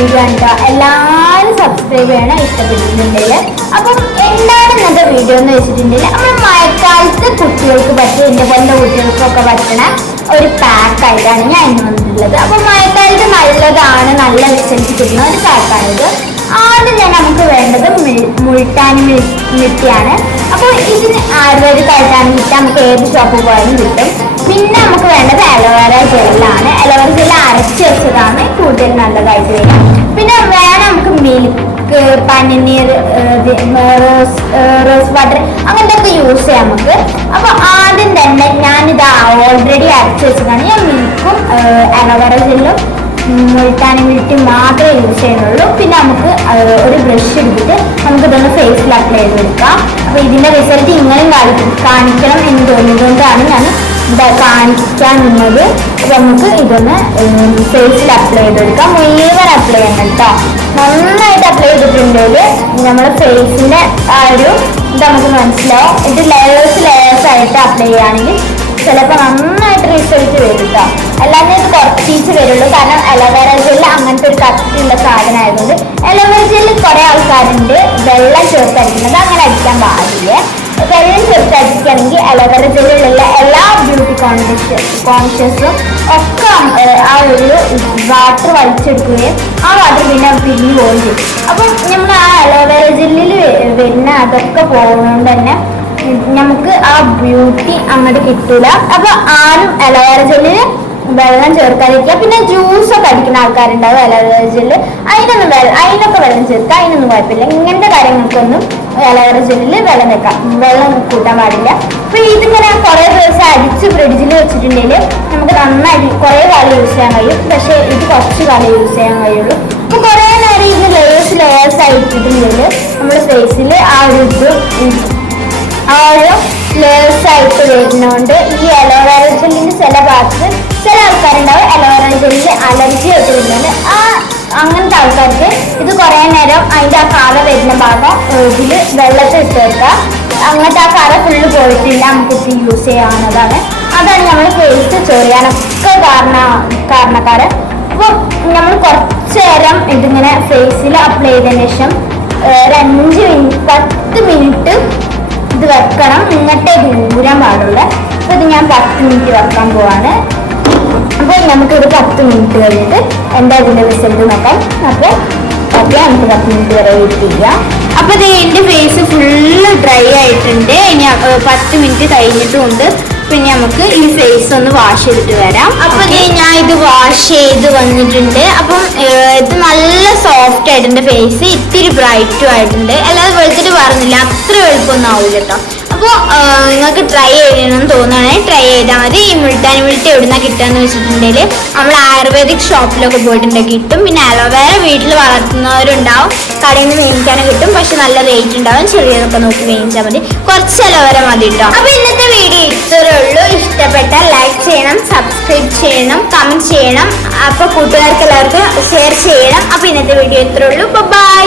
Video ആണ്. എല്ലാവരും subscribe ചെയ്യണം ഇഷ്ടപ്പെട്ടിട്ടുണ്ടെങ്കിൽ. അപ്പം എന്താണ് ഇന്നത്തെ വീഡിയോ എന്ന് വെച്ചിട്ടുണ്ടെങ്കിൽ നമ്മൾ മഴക്കാലത്ത് കുട്ടികൾക്ക് പറ്റിയ എൻ്റെ പോലുള്ള കുട്ടികൾക്കൊക്കെ പറ്റണ ഒരു പാക്കായിട്ടാണ് ഞാൻ ഇന്ന് വന്നിട്ടുള്ളത്. അപ്പം മഴക്കാലത്ത് നല്ലതാണ്, നല്ല റിസൾട്ട് കിട്ടുന്ന ഒരു പാക്കാണിത്. ആദ്യം നമുക്ക് വേണ്ടത് മുൾട്ടാനി മിട്ടിയാണ്. അപ്പോൾ ഇതിന് ആയുർവേദികമായിട്ടാണ് കിട്ടുക, നമുക്ക് ഏത് ഷോപ്പിൽ പോയാലും കിട്ടും. പിന്നെ നമുക്ക് വേണ്ടത് അലോവേര ജെല്ലാണ്. അലോവേര ജെല്ല് അരച്ച് വെച്ചതാണ് കൂടുതൽ നല്ലതായിട്ട് വരിക. പിന്നെ വേണം നമുക്ക് മിൽക്ക്, പനിനീർ, റോസ് വാട്ടർ അങ്ങനത്തെ ഒക്കെ യൂസ് ചെയ്യാം നമുക്ക്. അപ്പോൾ ആദ്യം തന്നെ ഞാനിത് ഓൾറെഡി അരച്ച് വെച്ചതാണ്. ഞാൻ മിൽക്കും അലോവേര ജെല്ലും മുൾട്ടാനി മിട്ടി മാത്രമേ യൂസ് ചെയ്യുന്നുള്ളൂ. പിന്നെ നമുക്ക് ഒരു ബ്രഷ് എടുത്തിട്ട് നമുക്ക് ഇതൊന്ന് ഫേസിൽ അപ്ലൈ ചെയ്തെടുക്കാം. അപ്പോൾ ഇതിൻ്റെ റിസൾട്ട് ഇങ്ങനെ കാണിക്കണം എന്ന് തോന്നിയതുകൊണ്ടാണ് ഞാൻ കാണിക്കാൻ നിന്നത്. അപ്പോൾ നമുക്ക് ഇതൊന്ന് ഫേസിൽ അപ്ലൈ ചെയ്തെടുക്കാം. മുഴുവൻ അപ്ലൈ ചെയ്യണം കേട്ടോ. നന്നായിട്ട് അപ്ലൈ ചെയ്തിട്ടുണ്ടെങ്കിൽ നമ്മുടെ ഫേസിൻ്റെ ആ ഒരു ഇത് നമുക്ക് മനസ്സിലാവും. ഇത് ലെയേഴ്സ് ആയിട്ട് അപ്ലൈ ചെയ്യുകയാണെങ്കിൽ ചിലപ്പോൾ നന്നായിട്ട് റിസൾട്ട് വരും കേട്ടോ. അല്ലാതെ ഇത് കുറച്ച് വരുള്ളൂ, കാരണം അലോവേര ജെല്ല് അങ്ങനത്തെ ഒരു കട്ടിയുള്ള സാധനമായതുകൊണ്ട്. അലോവേര ജെല്ല് കുറേ ആൾക്കാരുണ്ട് വെള്ളം ചേർത്തടിക്കുന്നത്, അങ്ങനെ അടിക്കാൻ പാടില്ല. വെള്ളം ചേർത്തടിക്കുകയാണെങ്കിൽ അലോവേര ജെല്ലിലുള്ള എല്ലാ ബ്യൂട്ടി കോൺഷ്യസും ഒക്കെ ആ ഒരു വാട്ടർ വലിച്ചെടുക്കുകയും ആ വാട്ടർ പിന്നെ പിരിഞ്ഞു പോവുകയും ചെയ്യും. അപ്പം നമ്മൾ ആ അലോവേര ജെല്ലിൽ വരുന്ന അതൊക്കെ പോകുന്നതുകൊണ്ട് തന്നെ നമുക്ക് ആ ബ്യൂട്ടി അങ്ങോട്ട് കിട്ടൂല. അപ്പൊ ആരും അലോവേര ജെല്ലിന് വെള്ളം ചേർക്കാതിരിക്കുക. പിന്നെ ജ്യൂസൊക്കെ അടിക്കുന്ന ആൾക്കാരുണ്ടാവും അലോവേര ജെല്ല്, അതിനൊക്കെ വെള്ളം ചേർക്കുക, അതിനൊന്നും കുഴപ്പമില്ല. ഇങ്ങനത്തെ കാര്യങ്ങൾക്കൊന്നും അലോവേര ജെല്ലിൽ വെള്ളം കൂട്ടാൻ പാടില്ല. അപ്പൊ ഇതിങ്ങനെ കുറെ ദിവസം അടിച്ച് ഫ്രിഡ്ജിൽ വെച്ചിട്ടുണ്ടെങ്കിൽ നമുക്ക് നന്നായിട്ട് കുറെ കാലം യൂസ് ചെയ്യാൻ കഴിയും. പക്ഷെ ഇത് കുറച്ച് കാലം യൂസ് ചെയ്യാൻ കഴിയുള്ളൂ. അപ്പൊ കുറെ നേരം ഇത് ലേയേഴ്സ് ആയിട്ടിട്ടുണ്ടെങ്കിൽ നമ്മുടെ ഫേസിൽ ആ ഒരു ലേയേഴ്സ് ആയിട്ട് വരുന്നതുകൊണ്ട് ഈ അലോവേര ജെല്ലിന് ചില ഭാഗത്ത് ചില ആൾക്കാരുണ്ടാവും അലോവേര ജെല്ലിന് അലർജി ആയിട്ട് വരുന്നുണ്ട്. അങ്ങനത്തെ ആൾക്കാർക്ക് ഇത് കുറേ നേരം അതിൻ്റെ ആ കറ വരുന്ന ഭാഗം ഇതിൽ വെള്ളത്തിൽ ഇട്ട് വെക്കുക. അങ്ങനത്തെ ആ കറ ഫുള്ള് പോയിട്ടില്ല, നമുക്ക് ഇത് യൂസ് ചെയ്യാവുന്നതാണ്. അതാണ് നമ്മൾ ഫേസ് ചൊറിയാനൊക്കെ കാരണക്കാരൻ. അപ്പോൾ നമ്മൾ കുറച്ച് നേരം ഇതിങ്ങനെ ഫേസിൽ അപ്ലൈ ചെയ്തതിന് ശേഷം ഒരു 10 മിനിറ്റ് ഇത് വെക്കണം. ഇങ്ങോട്ടേ ദൂരം പാടുള്ളൂ. അപ്പോൾ ഇത് ഞാൻ 10 മിനിറ്റ് വെക്കാൻ പോവാണ്. അപ്പോൾ നമുക്കിത് 10 മിനിറ്റ് കഴിഞ്ഞിട്ട് എന്താ ഇതിൻ്റെ റിസൾട്ട് നോക്കാം. അപ്പോൾ നമുക്ക് 10 മിനിറ്റ് വരെ വെയിറ്റ് ചെയ്യാം. അപ്പോൾ ഇത് എൻ്റെ ഫേസ് ഫുള്ള് ഡ്രൈ ആയിട്ടുണ്ട്. ഇനി 10 മിനിറ്റ് കഴിഞ്ഞിട്ടുമുണ്ട്. പിന്നെ നമുക്ക് ഈ ഫേസ് ഒന്ന് വാഷ് ചെയ്തിട്ട് വരാം. അപ്പോൾ ഞാൻ ഇത് വാഷ് ചെയ്ത് വന്നിട്ടുണ്ട്. അപ്പം ഇത് നല്ല സോഫ്റ്റ് ആയിട്ടുണ്ട് ഫേസ്, ഇത്തിരി ബ്രൈറ്റും ആയിട്ടുണ്ട്. അല്ലാതെ വെളുത്തിട്ട് പറഞ്ഞില്ല, അത്ര വെളുപ്പൊന്നും ആവില്ല കേട്ടോ. അപ്പോൾ നിങ്ങൾക്ക് ട്രൈ ചെയ്യണമെന്ന് തോന്നുകയാണെങ്കിൽ ട്രൈ ചെയ്താൽ മതി. ഈ മുൾട്ടാനി മിട്ടി എവിടുന്നാണ് കിട്ടുകയെന്ന് വെച്ചിട്ടുണ്ടെങ്കിൽ നമ്മൾ ആയുർവേദിക് ഷോപ്പിലൊക്കെ പോയിട്ടുണ്ടെങ്കിൽ കിട്ടും. പിന്നെ അലോവേര വീട്ടിൽ വളർത്തുന്നവരുണ്ടാവും, കടയിൽ നിന്ന് മേടിക്കാനും കിട്ടും. പക്ഷെ നല്ല റേറ്റ് ഉണ്ടാവും. ചെറിയതൊക്കെ നോക്കി മേടിച്ചാൽ മതി. കുറച്ച് അലോവേര മതി കേട്ടോ. അപ്പോൾ ഇന്നത്തെ വീഡിയോ ഇത്രയേ ഉള്ളൂ. ഇഷ്ടപ്പെട്ടാൽ ലൈക്ക് ചെയ്യണം, സബ്സ്ക്രൈബ് ചെയ്യണം, കമൻറ്റ് ചെയ്യണം. അപ്പോൾ കൂട്ടുകാർക്ക് എല്ലാവർക്കും ഷെയർ ചെയ്യണം. അപ്പോൾ ഇന്നത്തെ വീഡിയോ ഇത്രയേ ഉള്ളൂ. ബൈ.